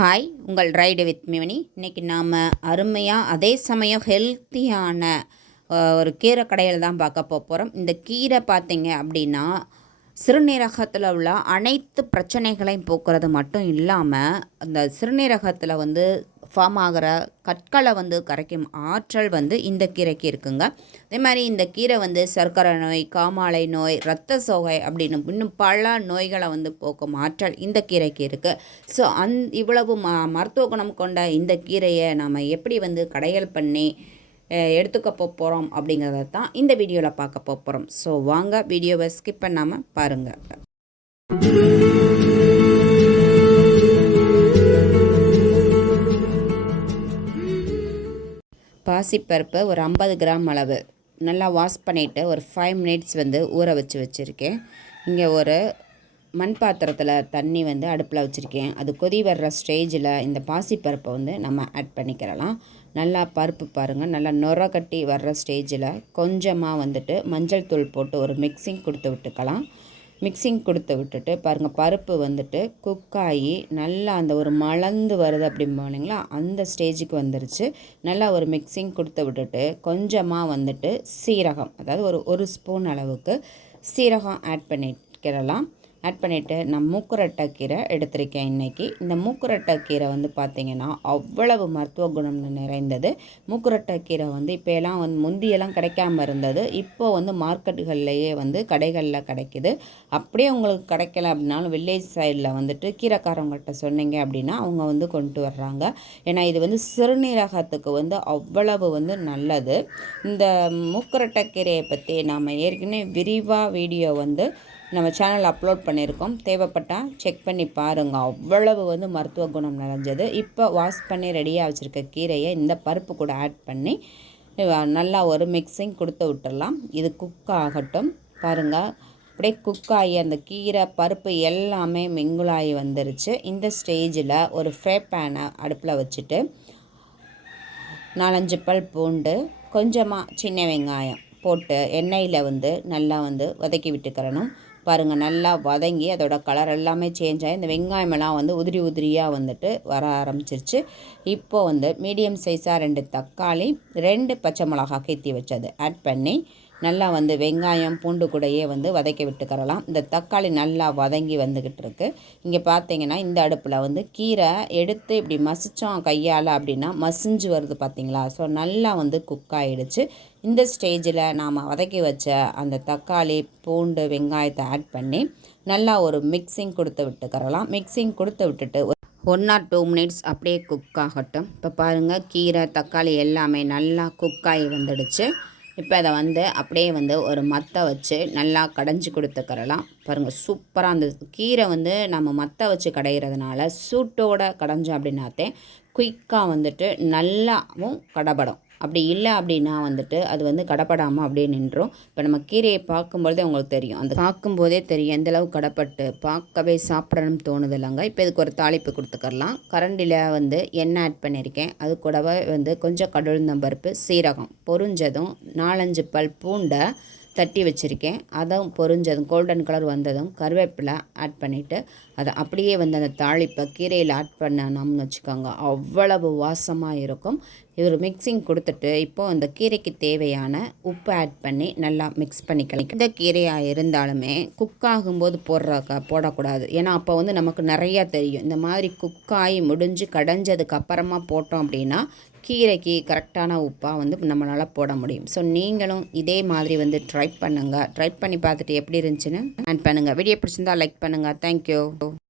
Hi உங்கள் ride with மிவனி இன்றைக்கி நாம் அருமையாக அதே சமயம் ஹெல்த்தியான ஒரு கீரை கடையில் தான் பார்க்க போக போகிறோம் இந்த கீரை பார்த்தீங்க அப்படின்னா சிறுநீரகத்தில் உள்ள அனைத்து பிரச்சனைகளையும் போக்குறது மட்டும் இல்லாமல் அந்த சிறுநீரகத்தில் வந்து ஃபார்ம் ஆகிற கற்களை வந்து கரைக்கும் ஆற்றல் வந்து இந்த கீரைக்கு இருக்குங்க. அதே மாதிரி இந்த கீரை வந்து சர்க்கரை நோய் காமாலை நோய் இரத்த சோகை அப்படின்னு இன்னும் பல நோய்களை வந்து போக்கும் ஆற்றல் இந்த கீரைக்கு இருக்குது ஸோ அந் இவ்வளவு ம மருத்துவ குணம் கொண்ட இந்த கீரையை நாம் எப்படி வந்து கடையல் பண்ணி எடுத்துக்க போகிறோம் அப்படிங்கிறத தான் இந்த வீடியோவில் பார்க்க போகிறோம் ஸோ வாங்க வீடியோவை ஸ்கிப் பண்ணாமல் பாருங்கள் பாசிப்பருப்பு ஒரு ஐம்பது கிராம் அளவு. நல்லா வாஷ் பண்ணிவிட்டு ஒரு ஃபைவ் மினிட்ஸ் வந்து ஊற வச்சு வச்சுருக்கேன். இங்கே ஒரு மண் பாத்திரத்தில் தண்ணி வந்து அடுப்பில் வச்சுருக்கேன். அது கொதி வர்ற ஸ்டேஜில் இந்த பாசிப்பருப்பை வந்து நம்ம ஆட் பண்ணிக்கிறலாம். நல்லா பருப்பு பாருங்கள் நல்லா நுர கட்டி வர்ற ஸ்டேஜில் கொஞ்சமாக வந்துட்டு மஞ்சள் தூள் போட்டு ஒரு மிக்சிங் கொடுத்து விட்டுக்கலாம். மிக்சிங் கொடுத்து விட்டுட்டு பாருங்கள் பருப்பு வந்துட்டு குக் ஆகி நல்லா அந்த ஒரு மலர்ந்து வருது அப்படிம்பானுங்களா அந்த ஸ்டேஜுக்கு வந்துருச்சு. நல்லா ஒரு மிக்சிங் கொடுத்து விட்டுட்டு கொஞ்சமாக வந்துட்டு சீரகம் அதாவது ஒரு ஒரு ஸ்பூன் அளவுக்கு சீரகம் ஆட் பண்ணிக்கிறலாம். ஆட் பண்ணிவிட்டு நான் மூக்குரட்டை கீரை எடுத்திருக்கேன் இன்றைக்கி இந்த மூக்குரட்டை கீரை வந்து பார்த்திங்கன்னா அவ்வளவு மருத்துவ குணம் நிறைந்தது. மூக்குரட்டை கீரை வந்து இப்போ எல்லாம் வந்து முந்தியெல்லாம் கிடைக்காம இருந்தது. இப்போ வந்து மார்க்கெட்டுகள்லையே வந்து கடைகளில் கிடைக்குது. அப்படியே உங்களுக்கு கிடைக்கல அப்படின்னாலும் வில்லேஜ் சைடில் வந்துட்டு கீரைக்காரவங்கள்ட்ட சொன்னீங்க அப்படின்னா அவங்க வந்து கொண்டு வர்றாங்க. ஏன்னா இது வந்து சிறுநீரகத்துக்கு வந்து அவ்வளவு வந்து நல்லது. இந்த மூக்குரட்டை கீரையை பற்றி நாம் ஏற்கனவே விரிவாக வீடியோ வந்து நம்ம சேனல் அப்லோட் பண்ணியிருக்கோம். தேவைப்பட்டால் செக் பண்ணி பாருங்கள் அவ்வளவு வந்து மருத்துவ குணம் நிறைஞ்சது. இப்போ வாஷ் பண்ணி ரெடியாக வச்சுருக்க கீரையை இந்த பருப்பு கூட ஆட் பண்ணி நல்லா ஒரு மிக்சிங் கொடுத்து விட்டுடலாம். இது குக் ஆகட்டும். பாருங்கள் அப்படியே குக் ஆகி அந்த கீரை பருப்பு எல்லாமே மிங்குலாகி வந்துருச்சு. இந்த ஸ்டேஜில் ஒரு ஃப்ரை பேனை அடுப்பில் வச்சுட்டு நாலஞ்சு பல் பூண்டு கொஞ்சமாக சின்ன வெங்காயம் போட்டு எண்ணெயில் வந்து நல்லா வந்து வதக்கி விட்டுக்கிறணும். பாருங்கள் நல்லா வதங்கி அதோட கலர் எல்லாமே சேஞ்ச் ஆகி இந்த வெங்காயமெல்லாம் வந்து உதிரி உதிரியாக வந்துட்டு வர ஆரம்பிச்சிருச்சு. இப்போ வந்து மீடியம் சைஸாக ரெண்டு தக்காளி ரெண்டு பச்சை மிளகா கீத்தி வச்சது. ஆட் பண்ணி நல்லா வந்து வெங்காயம் பூண்டு கூடையே வந்து வதக்கி விட்டுக்கிறலாம். இந்த தக்காளி நல்லா வதங்கி வந்துக்கிட்டு இருக்கு. இங்கே பார்த்தீங்கன்னா இந்த அடுப்பில் வந்து கீரை எடுத்து இப்படி மசித்தோம் கையால் அப்படின்னா மசிஞ்சு வருது பார்த்தீங்களா ஸோ நல்லா வந்து குக் ஆகிடுச்சு இந்த ஸ்டேஜில் நாம் வதக்கி வச்ச அந்த தக்காளி பூண்டு வெங்காயத்தை ஆட் பண்ணி நல்லா ஒரு மிக்சிங் கொடுத்து விட்டுக்கிறலாம். மிக்சிங் கொடுத்து விட்டுட்டு ஒன் ஆர் டூ மினிட்ஸ் அப்படியே குக் ஆகட்டும். இப்போ பாருங்கள் கீரை தக்காளி எல்லாமே நல்லா குக் ஆகி வந்துடுச்சு. இப்போ அதை வந்து அப்படியே வந்து ஒரு மத்தை வச்சு நல்லா கடைஞ்சி கொடுத்துக்கிறலாம். பாருங்கள் சூப்பராக அந்த கீரை வந்து நம்ம மத்தை வச்சு கடையிறதுனால சூட்டோட கடைஞ்சோம் அப்படின்னாத்தே குயிக்காக வந்துட்டு நல்லாவும் கடபடும். அப்படி இல்லை அப்படின்னா வந்துட்டு அது வந்து கடப்படாமல் அப்படியே நின்றோம் இப்போ நம்ம கீரையை பார்க்கும்பொழுதே உங்களுக்கு தெரியும். அந்த பார்க்கும்போதே தெரியும் எந்தளவு கடப்பட்டு பார்க்கவே சாப்பிடணும்னு தோணுது இல்லைங்க. இப்போ இதுக்கு ஒரு தாளிப்பு கொடுத்துக்கரலாம் கரண்டியில் வந்து எண்ணெய் ஆட் பண்ணியிருக்கேன் அது கூடவே வந்து கொஞ்சம் கடல் நம்பருப்பு சீரகம் பொரிஞ்சதும் நாலஞ்சு பல் பூண்டை தட்டி வச்சுருக்கேன். அதுவும் பொரிஞ்சதும் கோல்டன் கலர் வந்ததும் கருவேப்பிலை ஆட் பண்ணிவிட்டு அதை அப்படியே வந்து அந்த தாளிப்பை கீரையில் ஆட் பண்ணணும்னு வச்சுக்கோங்க. அவ்வளவு வாசமாக இருக்கும். இவர் மிக்சிங் கொடுத்துட்டு இப்போது அந்த கீரைக்கு தேவையான உப்பு ஆட் பண்ணி நல்லா மிக்ஸ் பண்ணிக்கலாம். இந்த கீரையாக இருந்தாலுமே குக் ஆகும்போது போடுறாக்க போடக்கூடாது. ஏன்னா அப்போ வந்து நமக்கு நிறையா தெரியும். இந்த மாதிரி குக் ஆகி முடிஞ்சு கடைஞ்சதுக்கு அப்புறமா போட்டோம் அப்படின்னா கீரைக்கு கரெக்டான உப்பாக வந்து நம்மளால் போட முடியும். ஸோ நீங்களும் இதே மாதிரி வந்து ட்ரை பண்ணுங்கள் ட்ரை பண்ணி பார்த்துட்டு எப்படி இருந்துச்சுன்னு ஆட் பண்ணுங்கள் வீடியோ பிடிச்சிருந்தா லைக் பண்ணுங்கள் தேங்க்யூ